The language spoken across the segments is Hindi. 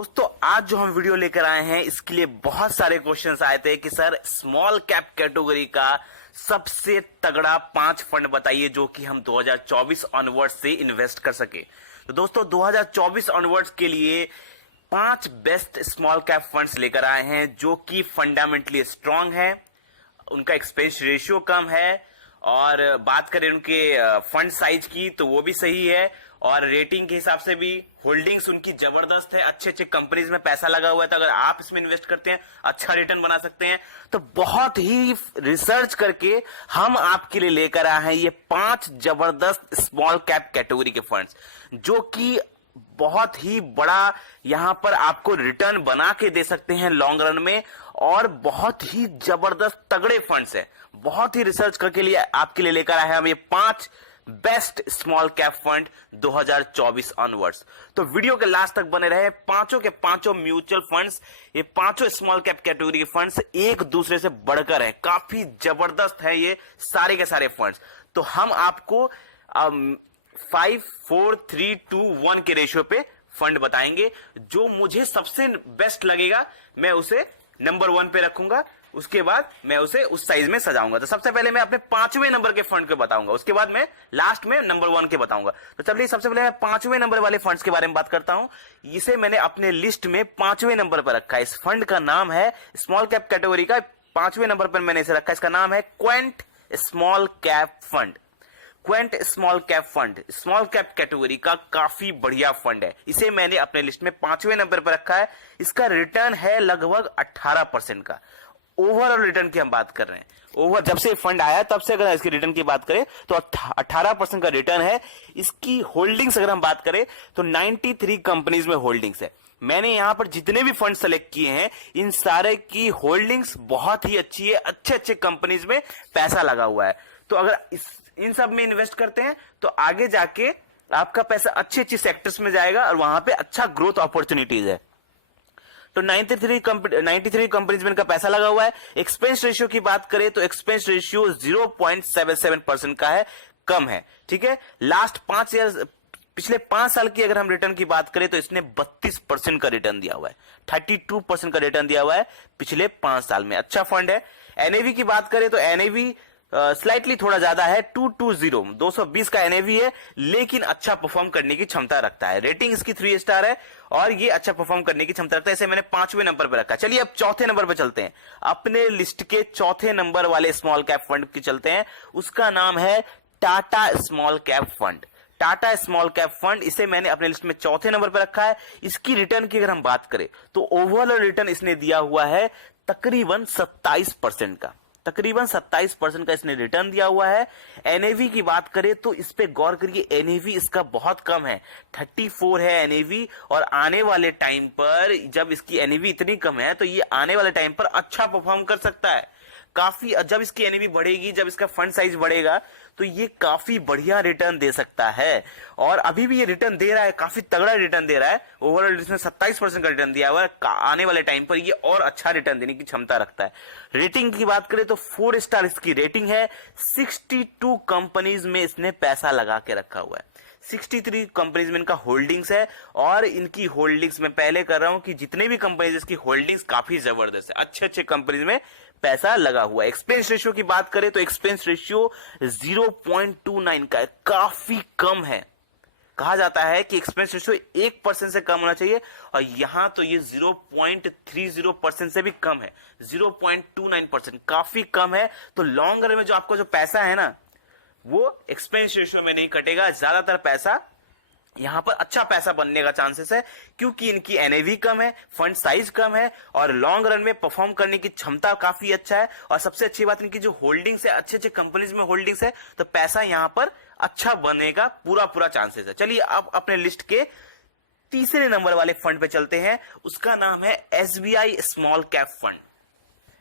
दोस्तों आज जो हम वीडियो लेकर आए हैं इसके लिए बहुत सारे क्वेश्चंस आए थे कि सर स्मॉल कैप कैटेगरी का सबसे तगड़ा 5 फंड बताइए जो कि हम 2024 ऑनवर्ड्स से इन्वेस्ट कर सके। तो दोस्तों 2024 ऑनवर्ड्स के लिए 5 बेस्ट स्मॉल कैप फंड्स लेकर आए हैं जो कि फंडामेंटली स्ट्रांग है, उनका एक्सपेंस रेशियो कम है और बात करें उनके फंड साइज की तो वो भी सही है और रेटिंग के हिसाब से भी होल्डिंग्स उनकी जबरदस्त है। अच्छे अच्छे कंपनीज में पैसा लगा हुआ है तो अगर आप इसमें इन्वेस्ट करते हैं अच्छा रिटर्न बना सकते हैं। तो बहुत ही रिसर्च करके हम आपके लिए लेकर आए हैं ये 5 जबरदस्त स्मॉल कैप कैटेगरी के फंड्स जो कि बहुत ही बड़ा यहां पर आपको रिटर्न बना के दे सकते हैं लॉन्ग रन में और बहुत ही जबरदस्त तगड़े फंड्स है। बहुत ही रिसर्च करके लिए आपके लिए लेकर आए हैं हम ये 5 best small cap fund 2024 onwards. तो वीडियो के लास्ट तक बने रहे। पांचों के पांचों म्यूचुअल फंड्स, ये पांचों स्मॉल कैप कैटेगरी के फंड्स एक दूसरे से बढ़कर है, काफी जबरदस्त है ये सारे के सारे फंड्स। तो हम आपको 5 4 3 2 1 के रेशियो पे फंड बताएंगे। जो मुझे सबसे बेस्ट लगेगा मैं उसे नंबर 1 पे रखूंगा, उसके बाद मैं उसे उस साइज में सजाऊंगा। तो सबसे पहले मैं अपने 5वें नंबर के फंड के बताऊंगा, उसके बाद मैं लास्ट में नंबर 1 के बताऊंगा। तो चलिए सबसे पहले मैं 5वें नंबर वाले फंड्स के बारे में बात करता हूं। इसे मैंने अपने लिस्ट में 5वें नंबर पर रखा है। इस फंड का नाम है स्मॉल कैप कैटेगरी का 5वें नंबर पर मैंने इसे रखा है। इसका नाम है Quint small cap fund. Quint small cap fund small cap category का काफी बढ़िया फंड है। इसे मैंने अपने लिस्ट में 5वें नंबर पर रखा है। इसका रिटर्न है लगभग 18% का। ओवरऑल रिटर्न की हम बात कर रहे हैं, ओवर जब से फंड आया तब से अगर इसके रिटर्न की बात करें तो 18% का रिटर्न है। इसकी होल्डिंग्स अगर हम बात करें तो 93 कंपनीज में होल्डिंग्स है। मैंने यहां पर जितने भी फंड सेलेक्ट किए हैं इन सारे की होल्डिंग्स बहुत ही अच्छी है, अच्छे अच्छे कंपनीज में पैसा लगा हुआ है। तो अगर इन सब में इन्वेस्ट करते हैं तो आगे जाके आपका पैसा अच्छी अच्छी सेक्टर्स में जाएगा और वहां पे अच्छा ग्रोथ अपॉर्चुनिटीज है। तो 93 कंपनीज में इनका पैसा लगा हुआ है। एक्सपेंस रेशियो की बात करें तो एक्सपेंस रेशियो 0.77% का है, कम है। ठीक है, लास्ट 5 ईयर पिछले 5 साल की अगर हम रिटर्न की बात करें तो इसने 32% का रिटर्न दिया हुआ है, 32% का रिटर्न दिया हुआ है पिछले 5 साल में। अच्छा फंड है। एनएवी की बात करें तो एनएवी स्लाइटली थोड़ा ज्यादा है, 220 का एनएवी है, लेकिन अच्छा परफॉर्म करने की क्षमता रखता है। रेटिंग इसकी 3 स्टार है और ये अच्छा परफॉर्म करने की क्षमता रखता है। इसे मैंने 5वें नंबर पर रखा। चलिए अब चौथे नंबर पर चलते हैं। अपने लिस्ट के चौथे नंबर वाले स्मॉल कैप फंड की चलते हैं। उसका नाम है Tata small cap fund. Tata small cap fund, इसे मैंने अपने लिस्ट में चौथे नंबर पर रखा है। इसकी रिटर्न की अगर हम बात करें तो ओवरऑल रिटर्न इसने दिया हुआ है तकरीबन 27% का, तकरीबन 27% का इसने रिटर्न दिया हुआ है। एनएवी की बात करें तो इस पे गौर करिए, एनएवी इसका बहुत कम है, 34 है एनएवी। और आने वाले टाइम पर जब इसकी एनएवी इतनी कम है तो ये आने वाले टाइम पर अच्छा परफॉर्म कर सकता है काफी। जब इसकी एनएवी बढ़ेगी, जब इसका फंड साइज बढ़ेगा तो ये काफी बढ़िया रिटर्न दे सकता है। और अभी भी ये रिटर्न दे रहा है, काफी तगड़ा रिटर्न दे रहा है। ओवरऑल इसने 27% का रिटर्न दिया हुआ है। आने वाले टाइम पर ये और अच्छा रिटर्न देने की क्षमता रखता है। रेटिंग की बात करें तो 4 स्टार इसकी रेटिंग है। 62 कंपनीज में इसने पैसा लगा के रखा हुआ है। 63 कंपनीज में इनका होल्डिंग्स है और इनकी होल्डिंग्स में पहले कर रहा हूं कि जितने भी कंपनीज इसकी होल्डिंग्स काफी जबरदस्त है, अच्छे अच्छे कंपनीज में पैसा लगा हुआ है। एक्सपेंस रेशियो की बात करें तो एक्सपेंस रेशियो 0.29 का है, काफी कम है। कहा जाता है कि एक्सपेंस रेशियो 1% से कम होना चाहिए और यहां तो ये 0.30% से भी कम है, 0.29%, काफी कम है। तो लॉन्ग रन में जो आपका जो पैसा है ना वो एक्सपेंस रेशियो में नहीं कटेगा। ज्यादातर पैसा यहां पर अच्छा पैसा बनने का चांसेस है क्योंकि इनकी एनएवी कम है, फंड साइज कम है और लॉन्ग रन में परफॉर्म करने की क्षमता काफी अच्छा है। और सबसे अच्छी बात इनकी जो होल्डिंग्स है, अच्छे अच्छे कंपनीज में होल्डिंग्स है, तो पैसा यहां पर अच्छा बनने का पूरा चांसेस है। चलिए अब अपने लिस्ट के तीसरे नंबर वाले फंड पे चलते हैं। उसका नाम है SBI small cap fund.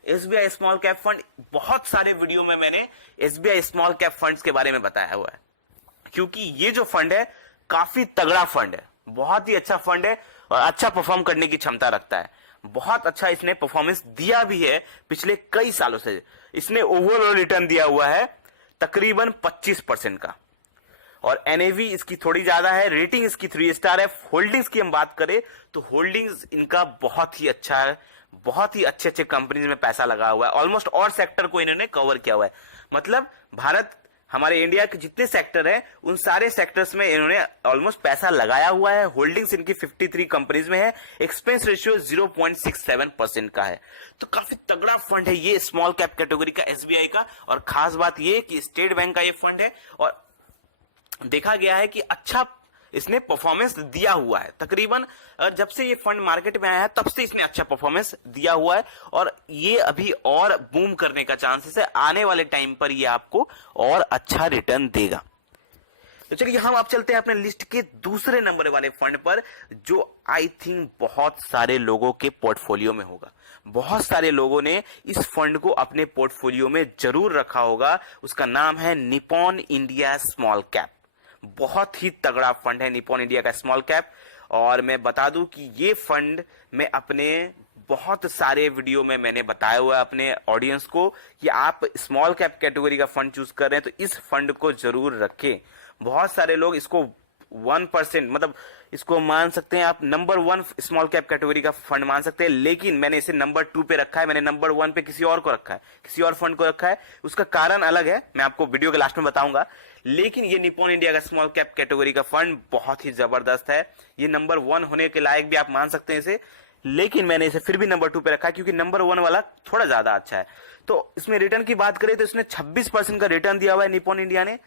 SBI small cap fund, बहुत सारे वीडियो में मैंने एसबीआई स्मॉल कैप फंड्स के बारे में बताया हुआ है क्योंकि ये जो फंड है काफी तगड़ा फंड है, बहुत ही अच्छा फंड है और अच्छा परफॉर्म करने की क्षमता रखता है। बहुत अच्छा इसने परफॉर्मेंस दिया भी है पिछले कई सालों से। इसने ओवरऑल रिटर्न दिया हुआ है तकरीबन 25% का। और एनएवी इसकी थोड़ी ज्यादा है, रेटिंग इसकी 3 स्टार है। होल्डिंग्स की हम बात करें तो होल्डिंग्स इनका बहुत ही अच्छा है, बहुत ही अच्छे अच्छे कंपनीज में पैसा लगा हुआ है, ऑलमोस्ट और सेक्टर को इन्होंने कवर किया हुआ है। मतलब भारत, हमारे इंडिया के जितने सेक्टर हैं उन सारे सेक्टर्स में इन्होंने ऑलमोस्ट पैसा लगाया हुआ है। होल्डिंग्स इनकी 53 कंपनीज में है। एक्सपेंस रेशियो 0.67% का है। तो काफी तगड़ा फंड है ये स्मॉल कैप कैटेगरी का एसबीआई का। और खास बात ये कि स्टेट बैंक का ये फंड है और देखा गया है कि अच्छा इसने परफॉर्मेंस दिया हुआ है। तकरीबन जब से ये फंड मार्केट में आया है तब से इसने अच्छा परफॉर्मेंस दिया हुआ है और ये अभी और बूम करने का चांसेस है। आने वाले टाइम पर ये आपको और अच्छा रिटर्न देगा। तो चलिए हम अब चलते हैं अपने लिस्ट के दूसरे नंबर वाले फंड पर, जो आई थिंक बहुत सारे लोगों के पोर्टफोलियो में होगा। बहुत सारे लोगों ने इस फंड को अपने पोर्टफोलियो में जरूर रखा होगा। उसका नाम है निप्पॉन इंडिया स्मॉल कैप। बहुत ही तगड़ा फंड है निप्पॉन इंडिया का स्मॉल कैप। और मैं बता दूं कि ये फंड मैं अपने बहुत सारे वीडियो में मैंने बताया हुआ है अपने ऑडियंस को कि आप स्मॉल कैप कैटेगरी का फंड चूज कर रहे हैं तो इस फंड को जरूर रखें। बहुत सारे लोग इसको 1%, मतलब इसको मान सकते हैं आप नंबर 1 स्मॉल कैप कैटेगरी का फंड मान सकते हैं, लेकिन मैंने इसे नंबर 2 पे रखा है। मैंने नंबर 1 पे किसी और को रखा है, किसी और फंड को रखा है। उसका कारण अलग है, मैं आपको वीडियो के लास्ट में बताऊंगा। लेकिन ये निप्पॉन इंडिया का स्मॉल कैप कैटेगरी का फंड बहुत ही जबरदस्त है। ये नंबर 1 होने के लायक भी आप मान सकते हैं इसे, लेकिन मैंने इसे फिर भी नंबर 2 पे रखा है क्योंकि नंबर 1 वाला थोड़ा ज्यादा अच्छा है। तो इसमें रिटर्न की बात करें तो इसने 26% का रिटर्न दिया हुआ है निप्पॉन इंडिया ने।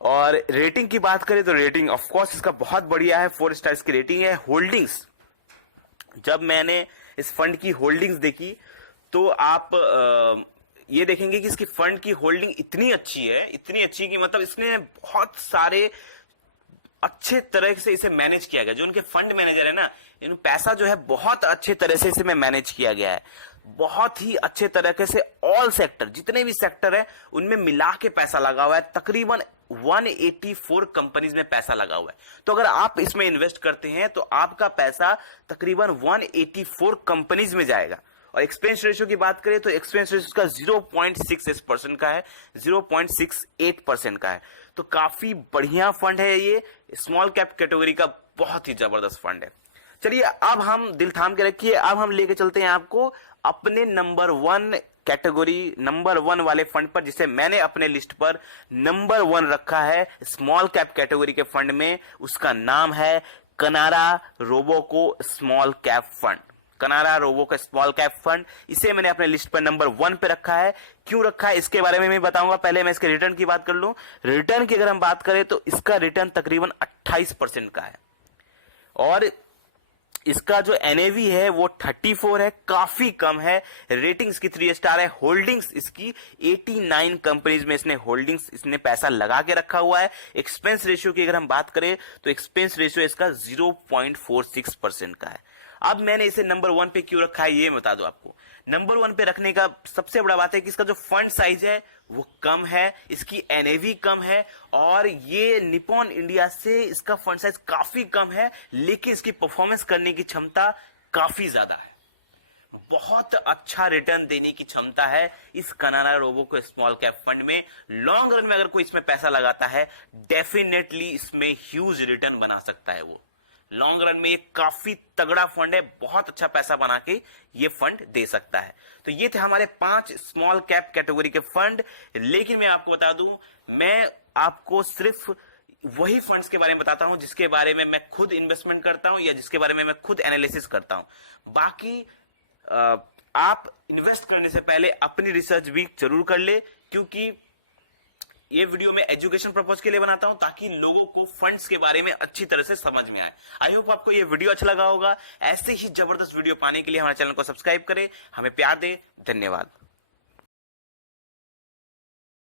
और रेटिंग की बात करें तो रेटिंग ऑफ कोर्स इसका बहुत बढ़िया है, 4 स्टार्स की रेटिंग है। होल्डिंग्स, जब मैंने इस फंड की होल्डिंग्स देखी तो आप ये देखेंगे कि इसकी फंड की होल्डिंग इतनी अच्छी है, इतनी अच्छी कि मतलब इसने बहुत सारे अच्छे तरह से इसे मैनेज किया गया। जो उनके फंड मैनेजर है ना, इन पैसा जो है बहुत अच्छे तरह से इसे में मैनेज किया गया है। बहुत ही अच्छे तरीके से ऑल सेक्टर, जितने भी सेक्टर है उनमें मिला के पैसा लगा हुआ है। तकरीबन 184 कंपनीज में पैसा लगा हुआ है। तो अगर आप इसमें इन्वेस्ट करते हैं तो आपका पैसा तकरीबन 184 कंपनीज में जाएगा। और एक्सपेंस रेशियो की बात करें तो एक्सपेंस रेशियो का 0.68% का है, 0.68% का है। तो काफी बढ़िया फंड है ये, स्मॉल कैप कैटेगरी का बहुत ही जबरदस्त फंड है। चलिए अब हम दिल थाम के रखिए, अब हम लेके चलते हैं आपको अपने नंबर 1 कैटेगरी, नंबर 1 वाले फंड पर, जिसे मैंने अपने लिस्ट पर नंबर 1 रखा है स्मॉल कैप कैटेगरी के फंड में। उसका नाम है कनारा रोबोको स्मॉल कैप फंड। कनारा रोबोको स्मॉल कैप फंड, इसे मैंने अपने लिस्ट पर नंबर 1 पे रखा है। क्यों रखा है इसके बारे में मैं बताऊंगा। पहले मैं इसके रिटर्न की बात कर लूं। रिटर्न की अगर हम बात करें तो इसका रिटर्न तकरीबन 28% का है और इसका जो एनएवी है वो 34 है, काफी कम है। रेटिंग्स की 3 स्टार है। होल्डिंग्स इसकी 89 कंपनीज में इसने होल्डिंग्स, इसने पैसा लगा के रखा हुआ है। एक्सपेंस रेशियो की अगर हम बात करें तो एक्सपेंस रेशियो इसका 0.46% का है। अब मैंने इसे नंबर 1 पे क्यों रखा है ये बता दो आपको। नंबर 1 पे रखने का सबसे बड़ा बात है कि इसका जो फंड साइज है वो कम है, इसकी एनएवी कम है और ये निप्पॉन इंडिया से इसका फंड साइज काफी कम है, लेकिन इसकी परफॉर्मेंस करने की क्षमता काफी ज्यादा है। बहुत अच्छा रिटर्न देने की क्षमता है इस कनारा रोबोको स्मॉल कैप फंड में। लॉन्ग रन में अगर कोई इसमें पैसा लगाता है डेफिनेटली इसमें ह्यूज रिटर्न बना सकता है वो। लॉन्ग रन में ये काफी तगड़ा फंड है, बहुत अच्छा पैसा बना के ये फंड दे सकता है। तो ये थे हमारे 5 स्मॉल कैप कैटेगरी के फंड। लेकिन मैं आपको बता दूं, मैं आपको सिर्फ वही फंड्स के बारे में बताता हूं जिसके बारे में मैं खुद इन्वेस्टमेंट करता हूं या जिसके बारे में मैं खुद एनालिसिस करता हूं। बाकी आप इन्वेस्ट करने से पहले अपनी रिसर्च भी जरूर कर ले, क्योंकि ये वीडियो में एजुकेशन पर्पज के लिए बनाता हूं ताकि लोगों को फंड्स के बारे में अच्छी तरह से समझ में आए। आई होप आपको ये वीडियो अच्छा लगा होगा। ऐसे ही जबरदस्त वीडियो पाने के लिए हमारे चैनल को सब्सक्राइब करें, हमें प्यार दें। धन्यवाद।